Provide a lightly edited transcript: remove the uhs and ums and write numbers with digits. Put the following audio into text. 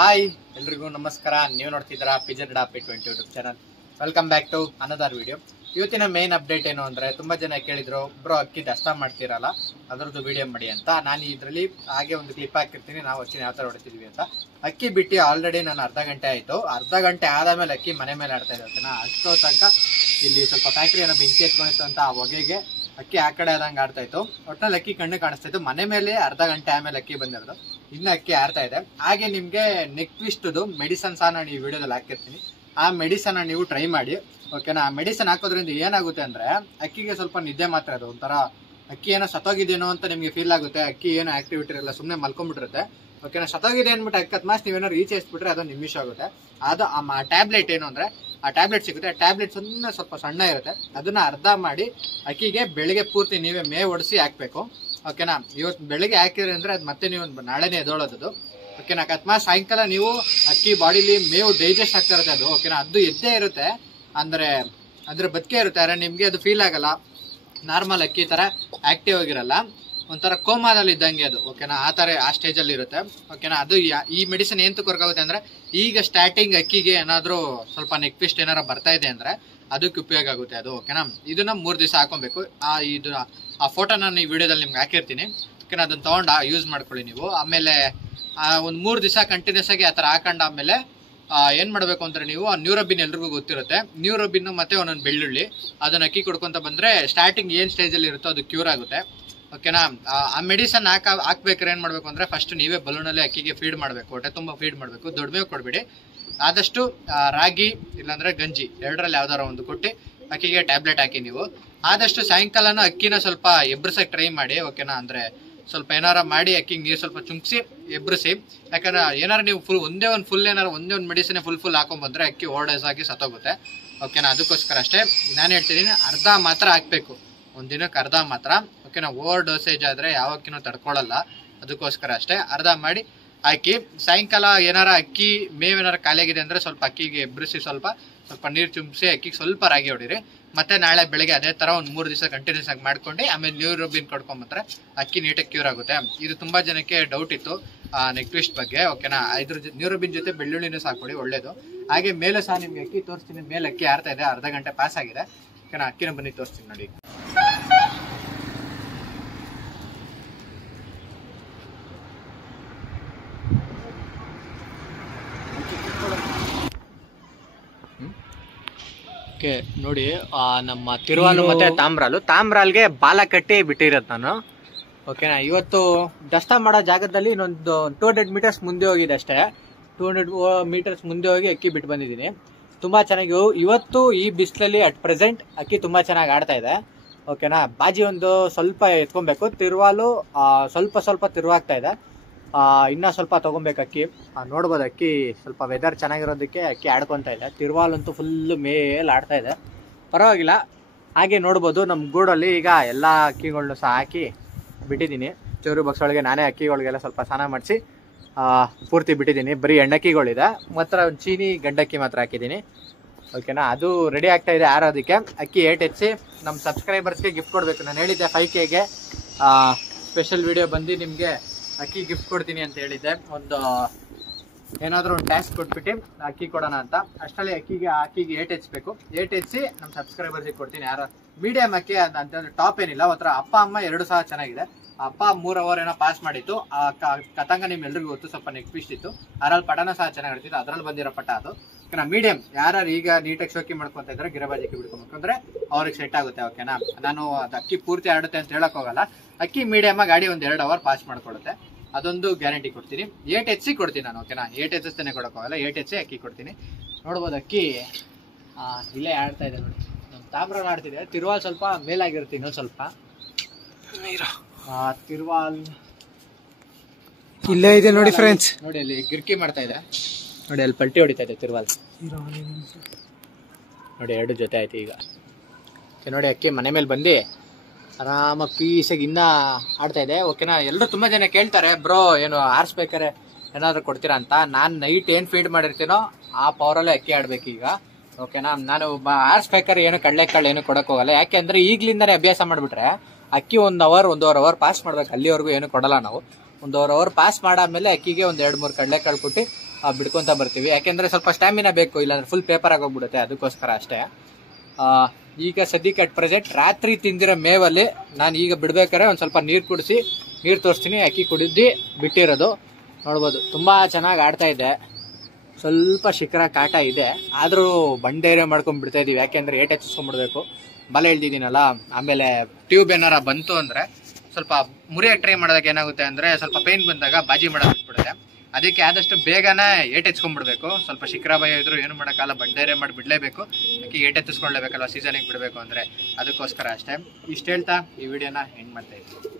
Hi ಎಲ್ರಿಗೂ ನಮಸ್ಕಾರ. ನೀವು ನೋಡ್ತಿದ್ದೀರಾ ಪಿಜನ್ ಡಾಪಿ 20 YouTube channel. Welcome back to another video. ಇವತ್ತಿನ ಮೇನ್ ಅಪ್ಡೇಟ್ ಏನು ಅಂದ್ರೆ, ತುಂಬಾ ಜನ ಕೇಳಿದ್ರು ಬ್ರೋ ಅಕ್ಕಿ ದಷ್ಟ ಮಾಡ್ತೀರಲ್ಲ ಅದರದ್ದು ವಿಡಿಯೋ ಮಾಡಿ ಅಂತ. ನಾನು ಇದರಲ್ಲಿ ಹಾಗೆ ಒಂದು ಕ್ಲಿಪ್ ಹಾಕಿರ್ತೀನಿ, ನಾವು ಅಕ್ಕಿ ಯಾವ ತರ ಹೊಡಿತಿದ್ವಿ ಅಂತ. ಅಕ್ಕಿ ಬಿಟ್ಟು ಆಲ್ರೆಡಿ ನಾನು ಅರ್ಧ ಗಂಟೆ ಆಯ್ತು. ಅರ್ಧ ಗಂಟೆ ಆದ್ಮೇಲೆ ಅಕ್ಕಿ ಮನೆ ಮೇಲೆ ಆಡ್ತಾ ಇದ್ದೆ. ಅಷ್ಟೋ ತನಕ ಇಲ್ಲಿ ಸ್ವಲ್ಪ ಫ್ಯಾಕ್ಟ್ರಿಯನ್ನು ಬೆಂಕಿ ಎತ್ಕೊಂಡಿತ್ತು ಅಂತ ಆ ಹೊಗೆಗೆ ಅಕ್ಕಿ ಆ ಕಡೆ ಆದಂಗೆ ಆಡ್ತಾ ಇತ್ತು. ಒಟ್ಟಿನಲ್ಲಿ ಅಕ್ಕಿ ಕಣ್ಣು ಕಾಣಿಸ್ತಾ ಇತ್ತು. ಮನೆ ಮೇಲೆ ಅರ್ಧ ಗಂಟೆ ಆಮೇಲೆ ಅಕ್ಕಿ ಬಂದಿರೋದು, ಇನ್ನು ಅಕ್ಕಿ ಆಡ್ತಾ ಇದೆ. ಹಾಗೆ ನಿಮ್ಗೆ ನೆಕ್ ಟ್ವಿಸ್ಟ್ದು ಮೆಡಿಸನ್ ಸಹ ನಾನು ಈ ವಿಡಿಯೋದಲ್ಲಿ ಹಾಕಿರ್ತೀನಿ. ಆ ಮೆಡಿಸನ್ ನೀವು ಟ್ರೈ ಮಾಡಿ, ಓಕೆನಾ. ಆ ಮೆಡಿಸನ್ ಹಾಕೋದ್ರಿಂದ ಏನಾಗುತ್ತೆ ಅಂದ್ರೆ, ಅಕ್ಕಿಗೆ ಸ್ವಲ್ಪ ನಿದ್ದೆ ಮಾತ್ರ ಅದು ಒಂಥರ ಅಕ್ಕಿ ಏನೋ ಸತ್ತೋಗಿದೇನೋ ಅಂತ ನಿಮ್ಗೆ ಫೀಲ್ ಆಗುತ್ತೆ. ಅಕ್ಕಿ ಏನೋ ಆಕ್ಟಿವಿಟಿ ಇರಲ್ಲ, ಸುಮ್ಮನೆ ಮಲ್ಕೊಂಡ್ಬಿಟ್ಟಿರುತ್ತೆ. ಓಕೆನಾ, ಸತ್ತೋಗಿದೆ ಅಂದ್ಬಿಟ್ಟು ಅಕಸ್ಮಾತ್ ನೀವೇನಾದ್ರು ಈಚೆ ಎಸ್ಬಿಟ್ರೆ ಅದು ನಿಮಿಷ ಆಗುತ್ತೆ. ಅದು ಆ ಟ್ಯಾಬ್ಲೆಟ್ ಏನು ಅಂದ್ರೆ, ಆ ಟ್ಯಾಬ್ಲೆಟ್ ಸಿಗುತ್ತೆ. ಆ ಟ್ಯಾಬ್ಲೆಟ್ ಸ್ವಲ್ಪ ಸಣ್ಣ ಇರುತ್ತೆ. ಅದನ್ನ ಅರ್ಧ ಮಾಡಿ ಅಕ್ಕಿಗೆ ಬೆಳಿಗ್ಗೆ ಪೂರ್ತಿ ನೀವೇ ಮೇ ಒಡಿಸಿ ಹಾಕ್ಬೇಕು. ಓಕೆನಾ, ಇವತ್ತು ಬೆಳಿಗ್ಗೆ ಹಾಕಿದ್ರೆ ಅಂದ್ರೆ ಅದು ಮತ್ತೆ ನೀವು ನಾಳೆನೇ ಎದೋಳೋದು. ಓಕೆನಾ, ಅಕಸ್ಮಾತ್ ಸಾಯಂಕಾಲ ನೀವು ಅಕ್ಕಿ ಬಾಡಿಲಿ ಮೇವು ಡೈಜೆಸ್ಟ್ ಆಗ್ತಾ ಇರುತ್ತೆ ಅದು. ಓಕೆನಾ, ಅದು ಎದ್ದೇ ಇರುತ್ತೆ ಅಂದ್ರೆ ಬದುಕೆ ಇರುತ್ತೆ. ಆದ್ರೆ ನಿಮ್ಗೆ ಅದು ಫೀಲ್ ಆಗಲ್ಲ. ನಾರ್ಮಲ್ ಅಕ್ಕಿ ತರ ಆಕ್ಟಿವ್ ಆಗಿರಲ್ಲ, ಒಂಥರ ಕೋಮಾದಲ್ಲಿ ಇದ್ದಂಗೆ ಅದು. ಓಕೆನಾ, ಆ ಸ್ಟೇಜ್ ಅಲ್ಲಿ ಇರುತ್ತೆ. ಓಕೆನಾ, ಅದು ಈ ಮೆಡಿಸಿನ್ ಏನ್ ವರ್ಕಾಗುತ್ತೆ ಅಂದ್ರೆ, ಈಗ ಸ್ಟಾರ್ಟಿಂಗ್ ಅಕ್ಕಿಗೆ ಏನಾದ್ರು ಸ್ವಲ್ಪ ನೆಕ್ ಟ್ವಿಸ್ಟ್ ಏನಾರ ಬರ್ತಾ ಇದೆ ಅಂದ್ರೆ ಅದಕ್ಕೆ ಉಪಯೋಗ ಆಗುತ್ತೆ ಅದು. ಓಕೆನಾ, ಇದನ್ನ 3 ದಿವಸ ಹಾಕೊಬೇಕು. ಆ ಫೋಟೋನ ಈ ವಿಡಿಯೋದಲ್ಲಿ ನಿಮ್ಗೆ ಹಾಕಿರ್ತೀನಿ. ಓಕೆನಾ, ಅದನ್ನ ತಗೊಂಡು ಯೂಸ್ ಮಾಡ್ಕೊಳ್ಳಿ ನೀವು. ಆಮೇಲೆ ಒಂದ್ 3 ದಿವಸ ಕಂಟಿನ್ಯೂಸ್ ಆಗಿ ಆತರ ಹಾಕೊಂಡ ಆಮೇಲೆ ಏನ್ ಮಾಡ್ಬೇಕು ಅಂದ್ರೆ, ನೀವು ನ್ಯೂರೋಬಿನ್ ಎಲ್ರಿಗೂ ಗೊತ್ತಿರುತ್ತೆ. ನ್ಯೂರೋಬಿನ್ ಮತ್ತೆ ಒಂದೊಂದು ಬೆಳ್ಳುಳ್ಳಿ ಅದನ್ನ ಅಕ್ಕಿ ಕೊಡ್ಕೊಂತ ಬಂದ್ರೆ ಸ್ಟಾರ್ಟಿಂಗ್ ಏನ್ ಸ್ಟೇಜ್ ಅಲ್ಲಿ ಇರುತ್ತೋ ಅದು ಕ್ಯೂರ್ ಆಗುತ್ತೆ. ಓಕೆನಾ, ಆ ಮೆಡಿಸನ್ ಹಾಕ್ಬೇಕಾದ್ರೆ ಏನ್ ಮಾಡ್ಬೇಕು ಅಂದ್ರೆ, ಫಸ್ಟ್ ನೀವೇ ಬಲೂನಲ್ಲಿ ಅಕ್ಕಿಗೆ ಫೀಡ್ ಮಾಡ್ಬೇಕು. ಹೊಟ್ಟೆ ತುಂಬಾ ಫೀಡ್ ಮಾಡ್ಬೇಕು. ದೊಡ್ಡ ಮೇವು ಕೊಡ್ಬೇಡಿ. ಆದಷ್ಟು ರಾಗಿ ಇಲ್ಲಾಂದ್ರೆ ಗಂಜಿ ಎರಡರಲ್ಲಿ ಯಾವ್ದಾರ ಒಂದು ಕೊಟ್ಟು ಅಕ್ಕಿಗೆ ಟ್ಯಾಬ್ಲೆಟ್ ಹಾಕಿ. ನೀವು ಆದಷ್ಟು ಸಾಯಂಕಾಲನೂ ಅಕ್ಕಿನ ಸ್ವಲ್ಪ ಎಬ್ರಿಸಕ್ ಟ್ರೈ ಮಾಡಿ. ಓಕೆನಾ, ಅಂದ್ರೆ ಸ್ವಲ್ಪ ಏನಾರ ಮಾಡಿ ಅಕ್ಕಿಗೆ ನೀರು ಸ್ವಲ್ಪ ಚುಮ್ಸಿ ಎಬ್ರಿಸಿ. ಯಾಕಂದ್ರೆ ಏನಾರ ನೀವು ಒಂದೇ ಒಂದು ಮೆಡಿಸಿನ್ ಫುಲ್ ಹಾಕೊಂಡ್ ಬಂದ್ರೆ ಅಕ್ಕಿ ಓವರ್ಡೋಸ್ ಆಗಿ ಸತ್ತೋಗುತ್ತೆ. ಓಕೆನಾ, ಅದಕ್ಕೋಸ್ಕರ ಅಷ್ಟೇ ನಾನು ಹೇಳ್ತಿದ್ದೀನಿ, ಅರ್ಧ ಮಾತ್ರ ಹಾಕ್ಬೇಕು, ಒಂದಿನಕ್ಕೆ ಅರ್ಧ ಮಾತ್ರ. ಓಕೆನಾ, ಓವರ್ ಡೋಸೇಜ್ ಆದ್ರೆ ಯಾವ ಅಕ್ಕಿನೂ ತಡ್ಕೊಳ್ಳಲ್ಲ. ಅದಕ್ಕೋಸ್ಕರ ಅಷ್ಟೇ ಅರ್ಧ ಮಾಡಿ ಹಾಕಿ. ಸಾಯಂಕಾಲ ಏನಾರ ಅಕ್ಕಿ ಮೇವೇನಾರ ಖಾಲಿಯಾಗಿದೆ ಅಂದ್ರೆ ಸ್ವಲ್ಪ ಅಕ್ಕಿಗೆ ಎಬ್ರಿಸಿ ಸ್ವಲ್ಪ ನೀರು ಚುಮ್ಸಿ ಅಕ್ಕಿಗೆ ಸ್ವಲ್ಪ ರಾಗಿ ಹೊಡಿರಿ. ಮತ್ತೆ ನಾಳೆ ಬೆಳಗ್ಗೆ ಅದೇ ತರ ಒಂದು 3 ದಿವಸ ಕಂಟಿನ್ಯೂಸ್ ಆಗಿ ಮಾಡ್ಕೊಂಡು ಆಮೇಲೆ ನ್ಯೂರೋಬಿನ್ ಕೊಡ್ಕೊಂಡ್ಬಂದ್ರೆ ಅಕ್ಕಿ ನೀಟಾಗಿ ಕ್ಯೂರ್ ಆಗುತ್ತೆ. ಇದು ತುಂಬಾ ಜನಕ್ಕೆ ಡೌಟ್ ಇತ್ತು ನೆಕ್ ಟ್ವಿಸ್ಟ್ ಬಗ್ಗೆ. ಓಕೆನಾ, ಇದ್ರ ನ್ಯೂರೋಬಿನ್ ಜೊತೆ ಬೆಳ್ಳುಳ್ಳಿನೂ ಸಾಕೊಡಿ, ಒಳ್ಳೇದು. ಹಾಗೆ ಮೇಲೆ ಸಹ ನಿಮ್ಗೆ ಅಕ್ಕಿ ತೋರಿಸ್ತೀನಿ. ಮೇಲೆ ಅಕ್ಕಿ ಆಡ್ತಾ ಇದೆ, ಅರ್ಧ ಗಂಟೆ ಪಾಸ್ ಆಗಿದೆ. ಓಕೆನಾ, ಅಕ್ಕಿನ ಬನ್ನಿ ತೋರಿಸ್ತೀನಿ ನೋಡಿ. ನೋಡಿ, ನಮ್ಮ ತಿರುವಾಲು ಮತ್ತೆ ತಾಮ್ರಾಲ್ಗೆ ಬಾಲ ಕಟ್ಟಿ ಬಿಟ್ಟಿರೋದು ನಾನು. ಓಕೆನಾ, ಇವತ್ತು ದಸ್ತ ಮಾಡೋ ಜಾಗದಲ್ಲಿ ಇನ್ನೊಂದು 200 ಮೀಟರ್ಸ್ ಮುಂದೆ ಹೋಗಿದೆ ಅಷ್ಟೇ. 200 ಮೀಟರ್ಸ್ ಮುಂದೆ ಹೋಗಿ ಅಕ್ಕಿ ಬಿಟ್ಟು ಬಂದಿದ್ದೀನಿ. ತುಂಬಾ ಚೆನ್ನಾಗಿ ಇವತ್ತು ಈ ಬಿಸಿಲಲ್ಲಿ ಅಟ್ ಪ್ರೆಸೆಂಟ್ ಅಕ್ಕಿ ತುಂಬಾ ಚೆನ್ನಾಗಿ ಆಡ್ತಾ ಇದೆ. ಓಕೆನಾ, ಬಾಜಿ ಒಂದು ಸ್ವಲ್ಪ ಎತ್ಕೊಬೇಕು. ತಿರುವಾಲು ಸ್ವಲ್ಪ ತಿರುವಾಗ್ತಾ ಇದೆ. ಇನ್ನ ಸ್ವಲ್ಪ ತಗೊಬೇಕು ಅಕ್ಕಿ. ನೋಡ್ಬೋದು ಅಕ್ಕಿ ಸ್ವಲ್ಪ ವೆದರ್ ಚೆನ್ನಾಗಿರೋದಕ್ಕೆ ಅಕ್ಕಿ ಆಡ್ಕೊಂತ ಇದೆ. ತಿರುವಾಲಂತೂ ಫುಲ್ ಮೇಲ್ ಆಡ್ತಾ ಇದೆ, ಪರವಾಗಿಲ್ಲ. ಹಾಗೆ ನೋಡ್ಬೋದು ನಮ್ಮ ಗೂಡಲ್ಲಿ ಈಗ ಎಲ್ಲ ಅಕ್ಕಿಗಳನ್ನೂ ಸಹ ಹಾಕಿ ಬಿಟ್ಟಿದ್ದೀನಿ. ಚೂರು ಬಾಕ್ಸ್ ಒಳಗೆ ನಾನೇ ಅಕ್ಕಿಗಳಿಗೆಲ್ಲ ಸ್ವಲ್ಪ ಸ್ನಾನ ಮಾಡಿಸಿ ಪೂರ್ತಿ ಬಿಟ್ಟಿದ್ದೀನಿ. ಬರೀ ಹೆಣ್ಣಕ್ಕಿಗಳಿದೆ, ಮಾತ್ರ ಒಂದು ಚೀನಿ ಗಂಡಕ್ಕಿ ಮಾತ್ರ ಹಾಕಿದ್ದೀನಿ. ಓಕೆನಾ, ಅದು ರೆಡಿ ಆಗ್ತಾ ಇದೆ ಆರೋದಕ್ಕೆ. ಅಕ್ಕಿ 8 ಹೆಚ್ಚಿ ನಮ್ಮ ಸಬ್ಸ್ಕ್ರೈಬರ್ಸ್ಗೆ ಗಿಫ್ಟ್ ಕೊಡಬೇಕು. ನಾನು ಹೇಳಿದ್ದೆ 5Kಗೆ ಸ್ಪೆಷಲ್ ವಿಡಿಯೋ ಬಂದು ನಿಮಗೆ ಅಕ್ಕಿ ಗಿಫ್ಟ್ ಕೊಡ್ತೀನಿ ಅಂತ ಹೇಳಿದ್ದೆ. ಏನಾದರೂ ಒಂದು ಟ್ಯಾಕ್ಸ್ ಕೊಟ್ಬಿಟ್ಟು ಅಕ್ಕಿ ಕೊಡೋಣ ಅಂತ. ಅಷ್ಟರಲ್ಲಿ ಅಕ್ಕಿಗೆ 8 ಹೆಚ್ಚಬೇಕು. 8 ಹೆಚ್ಚಿ ನಮ್ಮ ಸಬ್ಸ್ಕ್ರೈಬರ್ಸಿಗೆ ಕೊಡ್ತೀನಿ. ಯಾರು ಮೀಡಿಯಂ ಅಕ್ಕಿ ಅಂತಂದ್ರೆ ಟಾಪ್ ಏನಿಲ್ಲ, ಒಂಥರ ಅಪ್ಪ ಅಮ್ಮ 2 ಸಹ ಚೆನ್ನಾಗಿದೆ. ಅಪ್ಪ 3 ಅವರ್ ಏನೋ ಪಾಸ್ ಮಾಡಿತ್ತು. ಆ ಕತಂಗ ನಿಮ್ಮೆಲ್ರಿಗೂ ಗೊತ್ತು, ಸ್ವಲ್ಪ ನೆಕ್ ಟ್ವಿಸ್ಟ್ ಇತ್ತು. ಅದ್ರಲ್ಲಿ ಪಟನ ಸಹ ಚೆನ್ನಾಗಿ ಇರ್ತಿತ್ತು. ಅದ್ರಲ್ಲಿ ಬಂದಿರೋ ಪಟ ಅದು. ಮೀಡಿಯಂ ಯಾರು ಈಗ ನೀಟಾಗಿ ಶೋಕಿ ಮಾಡ್ಕೊಂತ ಇದ್ರೆ ಗಿರಬಾಜಿ ಅಕ್ಕಿ ಬಿಡ್ಕೊಬೇಕು ಅಂದ್ರೆ ಅವ್ರಿಗೆ ಸೆಟ್ ಆಗುತ್ತೆ. ಓಕೆನಾ, ನಾನು ಅದು ಅಕ್ಕಿ ಪೂರ್ತಿ ಆಡುತ್ತೆ ಅಂತ ಹೇಳಕ್ ಹೋಗಲ್ಲ. ಅಕ್ಕಿ ಮೀಡಿಯಂ ಗಾಡಿ ಒಂದು 2 ಅವರ್ ಪಾಸ್ ಮಾಡ್ಕೊಡುತ್ತೆ, ಅದೊಂದು ಗ್ಯಾರಂಟಿ ಕೊಡ್ತೀನಿ. 8 ಹೆಚ್ಚಿ ಕೊಡ್ತೀನಿ ನಾನು. ಓಕೆನಾ, 8 ಹೆಚ್ಚಿಸ್ತೇನೆ ಕೊಡೋಕ್ಕಾಗಲ್ಲ. 8 ಹೆಚ್ಚಿ ಅಕ್ಕಿ ಕೊಡ್ತೀನಿ. ನೋಡ್ಬೋದು ಅಕ್ಕಿ ಇಲ್ಲೇ ಆಡ್ತಾ ಇದೆ ನೋಡಿ. ನಮ್ಮ ತಾಮ್ರ ಆಡ್ತಿದೆ. ತಿರುವಾಲ್ ಸ್ವಲ್ಪ ಮೇಲಾಗಿರುತ್ತೆ, ಇನ್ನೊಂದು ಸ್ವಲ್ಪ ತಿರುವಾಲ್ ಇಲ್ಲೇ ಇದೆ ನೋಡಿ ಫ್ರೆಂಡ್ಸ್. ನೋಡಿ ಅಲ್ಲಿ ಗಿರ್ಕಿ ಮಾಡ್ತಾ ಇದೆ ನೋಡಿ, ಅಲ್ಲಿ ಪಲ್ಟಿ ಹೊಡಿತಾ ಇದೆ ತಿರುವಾಲ್ ನೋಡಿ. 2 ಜೊತೆ ಆಯ್ತು ಈಗ. ನೋಡಿ ಅಕ್ಕಿ ಮನೆ ಮೇಲೆ ಬಂದು ಆರಾಮಾಗಿ ಪೀಸಾಗಿ ಇನ್ನ ಆಡ್ತಾ ಇದೆ. ಓಕೆನಾ, ಎಲ್ಲರೂ ತುಂಬಾ ಜನ ಕೇಳ್ತಾರೆ, ಬ್ರೋ ಏನು ಆರಿಸ್ಬೇಕಾರೆ ಏನಾದ್ರು ಕೊಡ್ತೀರಾ ಅಂತ. ನಾನು ನೈಟ್ ಏನ್ ಫೀಡ್ ಮಾಡಿರ್ತೀನೋ ಆ ಪವರಲ್ಲೇ ಅಕ್ಕಿ ಆಡ್ಬೇಕು ಈಗ. ಓಕೆನಾ, ನಾನು ಆರಿಸ್ಬೇಕಾದ್ರೆ ಏನು ಕಡಲೆಕಾಳು ಏನು ಕೊಡಕ್ ಹೋಗಲ್ಲ. ಯಾಕೆಂದ್ರೆ ಈಗ್ಲಿಂದಾನೇ ಅಭ್ಯಾಸ ಮಾಡ್ಬಿಟ್ರೆ ಅಕ್ಕಿ 1 ಅವರ್ 1.5 ಅವರ್ ಪಾಸ್ ಮಾಡ್ಬೇಕು. ಅಲ್ಲಿವರೆಗೂ ಏನು ಕೊಡಲ್ಲ ನಾವು. 1.5 ಅವರ್ ಪಾಸ್ ಮಾಡಾದ್ಮೇಲೆ ಅಕ್ಕಿಗೆ 1-2-3 ಕಡಲೆಕಾಳು ಕೊಟ್ಟು ಬಿಡ್ಕೊತ ಬರ್ತೀವಿ. ಯಾಕೆಂದರೆ ಸ್ವಲ್ಪ ಸ್ಟ್ಯಾಮಿನಾ ಬೇಕು, ಇಲ್ಲಾಂದ್ರೆ ಫುಲ್ ಪೇಪರ್ ಆಗೋಗ್ಬಿಡುತ್ತೆ, ಅದಕ್ಕೋಸ್ಕರ ಅಷ್ಟೇ. ಈಗ ಸದ್ಯಕ್ಕೆ ಅಟ್ ಪ್ರೆಸೆಂಟ್ ರಾತ್ರಿ ತಿಂದಿರೋ ಮೇವಲ್ಲಿ ನಾನು ಈಗ ಬಿಡ್ಬೇಕಾದ್ರೆ ಒಂದು ಸ್ವಲ್ಪ ನೀರು ಕುಡಿಸಿ ನೀರು ತೋರಿಸ್ತೀನಿ. ಅಕ್ಕಿ ಕುಡಿದು ಬಿಟ್ಟಿರೋದು ನೋಡ್ಬೋದು. ತುಂಬ ಚೆನ್ನಾಗಿ ಆಡ್ತಾ ಇದೆ. ಸ್ವಲ್ಪ ಶಿಖರ ಕಾಟ ಇದೆ, ಆದರೂ ಬಂಡೇರೆ ಮಾಡ್ಕೊಂಡು ಬಿಡ್ತಾ ಇದೀವಿ. ಯಾಕೆಂದರೆ ಏಟ್ ಹಚ್ಚಿಸ್ಕೊಂಡ್ಬಿಡ್ಬೇಕು, ಬಲ ಇಳ್ದಿದ್ದೀನಲ್ಲ. ಆಮೇಲೆ ಟ್ಯೂಬ್ ಏನಾರ ಬಂತು ಅಂದರೆ ಸ್ವಲ್ಪ ಮುರಿಯೋಕ್ಕೆ ಟ್ರೈ ಮಾಡಿದಾಗ ಏನಾಗುತ್ತೆ ಅಂದರೆ ಸ್ವಲ್ಪ ಪೇನ್ ಬಂದಾಗ ಬಾಜಿ ಮಾಡೋದು ಬಿಟ್ಬಿಡುತ್ತೆ. ಅದಕ್ಕೆ ಆದಷ್ಟು ಬೇಗನೆ ಏಟ್ ಹಚ್ಕೊಂಡ್ಬಿಡ್ಬೇಕು. ಸ್ವಲ್ಪ ಶಿಖರ ಭಯ ಇದ್ರು ಏನು ಮಾಡೋಕ್ಕಲ್ಲ, ಬಂಡೇರೆ ಮಾಡಿ ಬಿಡಲೇಬೇಕು. ಅದಕ್ಕೆ ಏಟ್ ಹಚ್ಚಿಸ್ಕೊಳ್ಳೇಬೇಕಲ್ವ ಸೀಸನಿಗೆ ಬಿಡಬೇಕು ಅಂದರೆ, ಅದಕ್ಕೋಸ್ಕರ ಅಷ್ಟೇ. ಇಷ್ಟು ಹೇಳ್ತಾ ಈ ವಿಡಿಯೋನ ಎಂಡ್ ಮಾಡ್ತಾ ಇದ್ದೀನಿ.